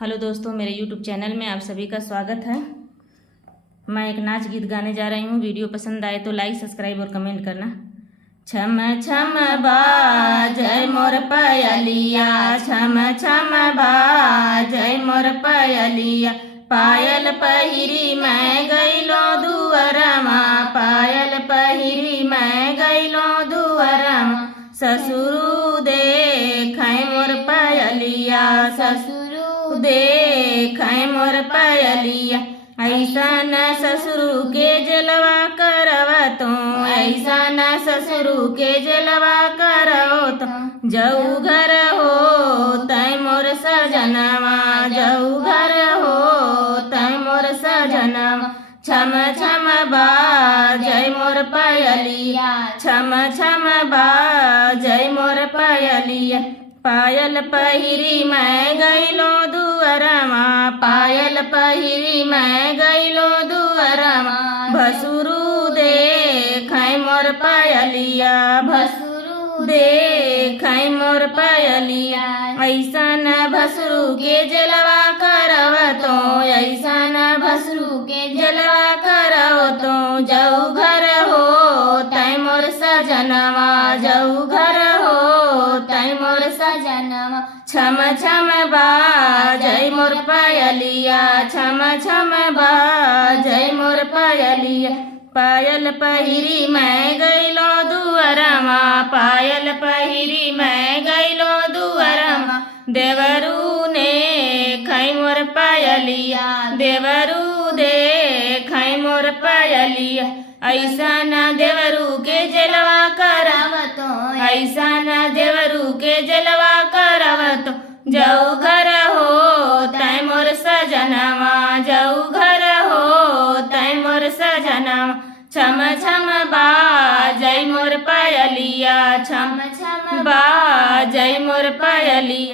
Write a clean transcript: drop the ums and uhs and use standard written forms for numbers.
Hello दोस्तों, मेरे YouTube channel में आप सभी का स्वागत है। मैं एक नाच गीत गाने जा रही हूँ। वीडियो पसंद आए तो लाइक, सब्सक्राइब और कमेंट करना। छम छम बाजै मोर पायलिया, छम छम बाजै मोर पायलिया। पायल पहिरी मैं गईलो दुअरमा, पायल पहिरी मैं गईलो दुअरमा। ससुरु देखै मोर पायलिया, ससुरु देखै मोर पायलिया। ऐसा न ससुरु के जलवा करवा तो, ऐसा न ससुरु के जलवा करो तो। जऊ घर हो तै मोर सजनवा, जऊ घर हो तै मोर सजनवा। छम छम बाजै मोर पायलिया, छम छम बाजै मोर पायलिया। पायल पहिरी मैं गईलो दुअरमा, पायल पहिरी मैं गईलो दुअरमा। भसुरु देखै मोर पायलिया, भसुरु देखै मोर पायलिया। ऐसा न भसुरु के जलवा करव तो, ऐसा न भसुरु के जलवा करव तो। जऊ घर हो तै मोर सजनवा, जऊ घर हो तै मोर सजनवा। छम छम बाजै मोर पायलिया, छम छम बाजै मोर पायलिया। पायल पहिरी मैं गईलो दुअरमा, पायल पहिरी मैं गईलो दुअरमा। देवरू ने खै मोर पायलिया, देवरू देखै मोर पायलिया। ऐसा न देवरू के जलवा करव तो, ऐसा न देवरू के जलवा करव तो। जऊ घर हो तै मोर सजनवा, जऊ घर हो तै मोर सजनवा। छम छम बाजै मोर पायलिया, छम छम बाजै मोर पायलिया।